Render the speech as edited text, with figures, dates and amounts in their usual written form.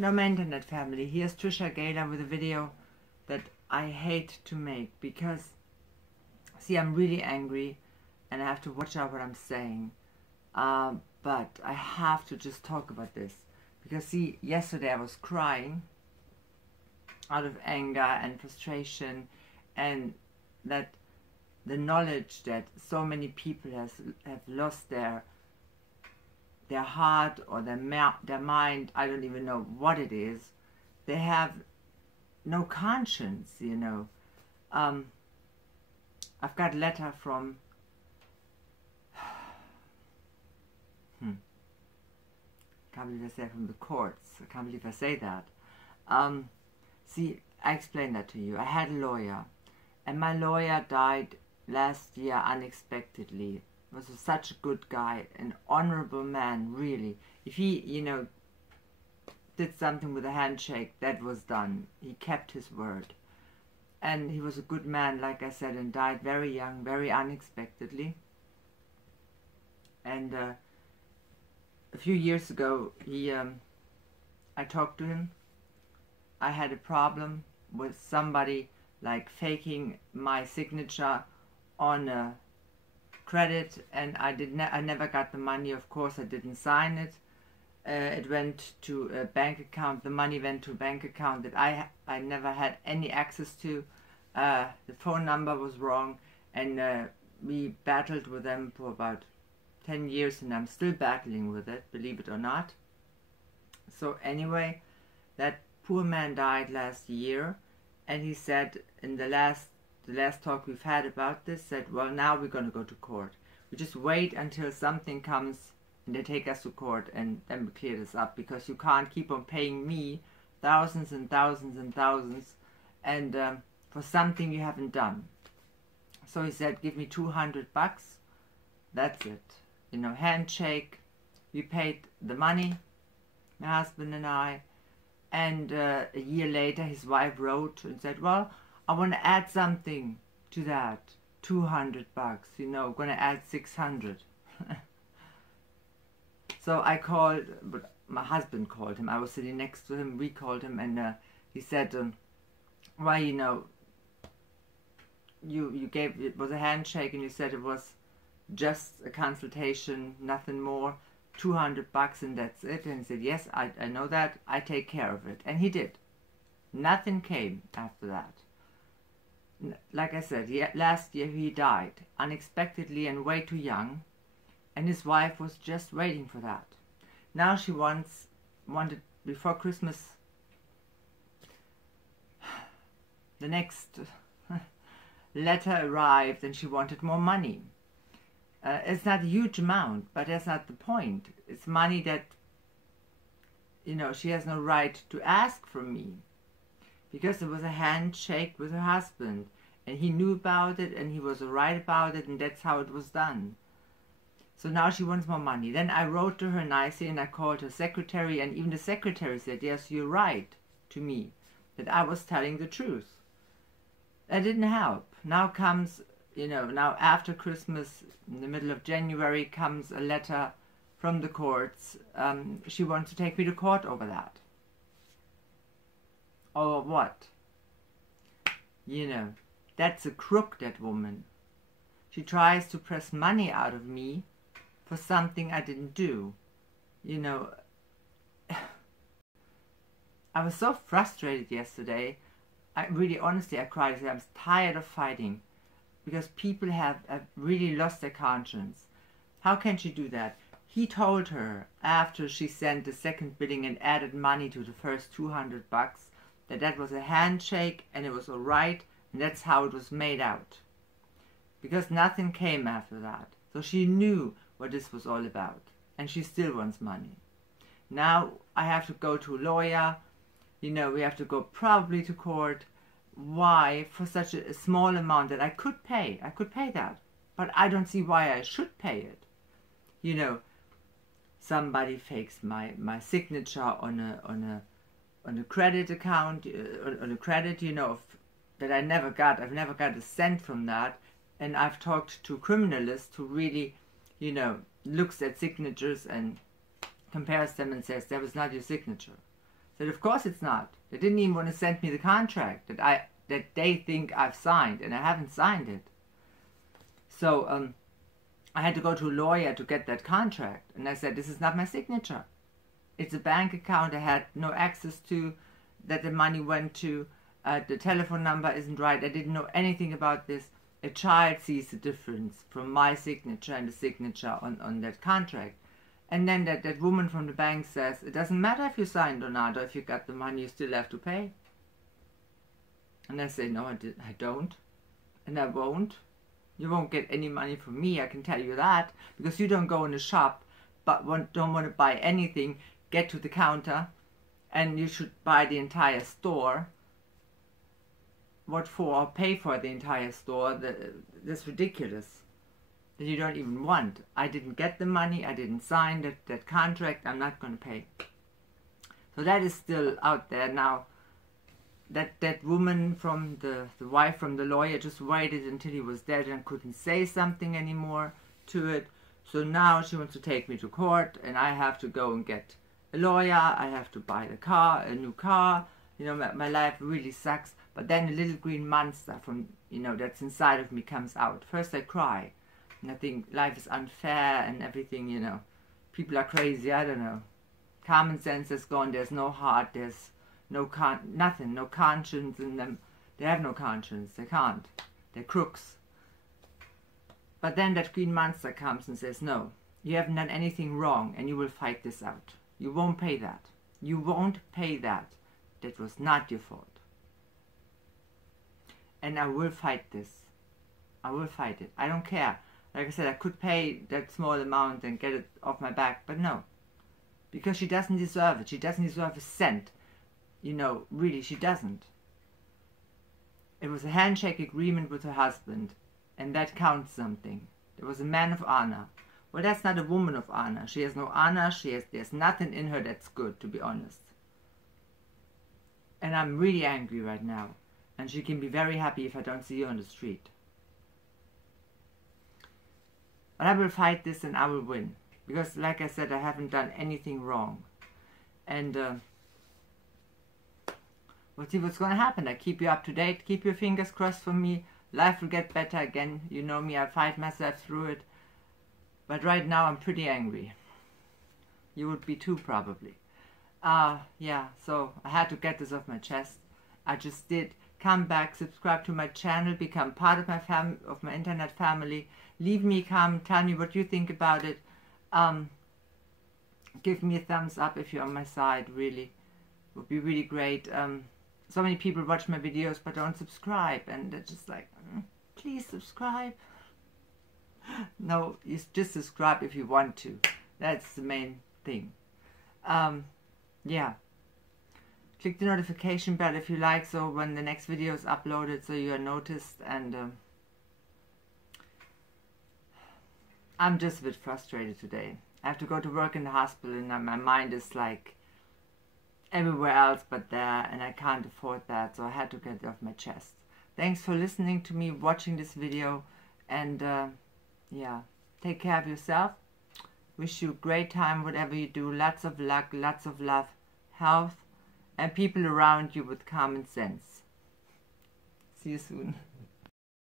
Hello my internet family, here's Trisha Galore with a video that I hate to make because, see, I'm really angry and I have to watch out what I'm saying, but I have to just talk about this because, see, yesterday I was crying out of anger and frustration, and that the knowledge that so many people have lost their heart or their mind, I don't even know what it is. They have no conscience, you know. I've got a letter from can't believe I say from the courts. I can't believe I say that. See, I explained that to you. I had a lawyer, and my lawyer died last year unexpectedly. Was such a good guy, an honorable man, really. If he, you know, did something with a handshake, that was done. He kept his word. And he was a good man, like I said, and died very young, very unexpectedly. And a few years ago, I talked to him. I had a problem with somebody, like, faking my signature on a credit, and I never got the money. Of course, I didn't sign it. It went to a bank account. The money went to a bank account that I never had any access to. The phone number was wrong, and we battled with them for about 10 years, and I'm still battling with it, believe it or not. So anyway, that poor man died last year, and he said in the last talk we've had about this, said, well, now we're going to go to court. We just wait until something comes and they take us to court, and then we clear this up, because you can't keep on paying me thousands and thousands and thousands and for something you haven't done. So he said, give me $200, that's it. You know, handshake. We paid the money, my husband and I, and a year later his wife wrote and said, well, I want to add something to that, $200, you know, going to add 600. So I called, but my husband called him. I was sitting next to him. We called him, and he said, well, you know, you gave, it was a handshake, and you said it was just a consultation, nothing more, $200, and that's it. And he said, yes, I know that. I take care of it. And he did. Nothing came after that. Like I said, last year he died unexpectedly and way too young, and his wife was just waiting for that. Now she wanted before Christmas, the next letter arrived, and she wanted more money. It's not a huge amount, but that's not the point. It's money that, you know, she has no right to ask from me, because it was a handshake with her husband, and he knew about it, and he was right about it, and that's how it was done. So now she wants more money. Then I wrote to her nicely, and I called her secretary, and even the secretary said, yes, you're right to me, that I was telling the truth. That didn't help. Now comes, you know, now after Christmas, in the middle of January, comes a letter from the courts. She wants to take me to court over that. Or what? You know, that's a crook, that woman. She tries to press money out of me for something I didn't do. You know, I was so frustrated yesterday. I really, honestly, I cried. I said, I'm tired of fighting, because people have really lost their conscience. How can she do that? He told her, after she sent the second billing and added money to the first $200, that was a handshake and it was all right, and that's how it was made out. Because nothing came after that. So she knew what this was all about, and she still wants money. Now I have to go to a lawyer. You know, we have to go probably to court. Why? For such a small amount that I could pay. I could pay that. But I don't see why I should pay it. You know, somebody fakes my signature on a credit account, on a credit, you know, that I never got. I've never got a cent from that. And I've talked to criminalists who really, you know, looks at signatures and compares them and says, that was not your signature. said, of course it's not. They didn't even want to send me the contract that they think I've signed, and I haven't signed it. So I had to go to a lawyer to get that contract, and I said, this is not my signature. It's a bank account I had no access to, that the money went to. The telephone number isn't right. I didn't know anything about this. A child sees the difference from my signature and the signature on that contract. And then that woman from the bank says, it doesn't matter if you signed or not, or if you got the money, you still have to pay. And I say, no, I don't. And I won't. You won't get any money from me, I can tell you that. Because you don't go in a shop, but don't want to buy anything, get to the counter, and you should buy the entire store. What for? Or pay for the entire store? That's ridiculous. That you don't even want. I didn't get the money, I didn't sign that contract, I'm not going to pay. So that is still out there now. That woman from the wife from the lawyer just waited until he was dead and couldn't say something anymore to it. So now she wants to take me to court, and I have to go and get a lawyer, I have to buy a new car. You know, my life really sucks. But then a little green monster from, that's inside of me comes out. First I cry. And I think life is unfair and everything, People are crazy, I don't know. Common sense is gone, there's no heart, there's nothing, no conscience in them. They have no conscience, they can't. They're crooks. But then that green monster comes and says, no, you haven't done anything wrong and you will fight this out. You won't pay that. You won't pay that. That was not your fault. And I will fight this. I will fight it. I don't care. Like I said, I could pay that small amount and get it off my back, but no. Because she doesn't deserve it. She doesn't deserve a cent. Really, she doesn't. It was a handshake agreement with her husband, and that counts something. There was a man of honor. Well, that's not a woman of honor. She has no honor. There's nothing in her that's good, to be honest. And I'm really angry right now. And she can be very happy if I don't see her on the street. But I will fight this and I will win. Because, like I said, I haven't done anything wrong. And we'll see what's going to happen. I keep you up to date. Keep your fingers crossed for me. Life will get better again. You know me, I fight myself through it. But right now I'm pretty angry. You would be too, probably. Yeah, so I had to get this off my chest. I just did. Come back, subscribe to my channel, become part of my internet family. Leave me a comment, tell me what you think about it. Give me a thumbs up if you're on my side, really. Would be really great. So many people watch my videos but don't subscribe, and they're just like, please subscribe. No, you just subscribe if you want to. That's the main thing. Yeah. Click the notification bell if you like, so when the next video is uploaded, so you are noticed. And I'm just a bit frustrated today. I have to go to work in the hospital, and my mind is like everywhere else but there, and I can't afford that, so I had to get it off my chest. Thanks for listening to me, watching this video, and yeah, take care of yourself. Wish you a great time, whatever you do. Lots of luck, lots of love, health, and people around you with common sense. See you soon.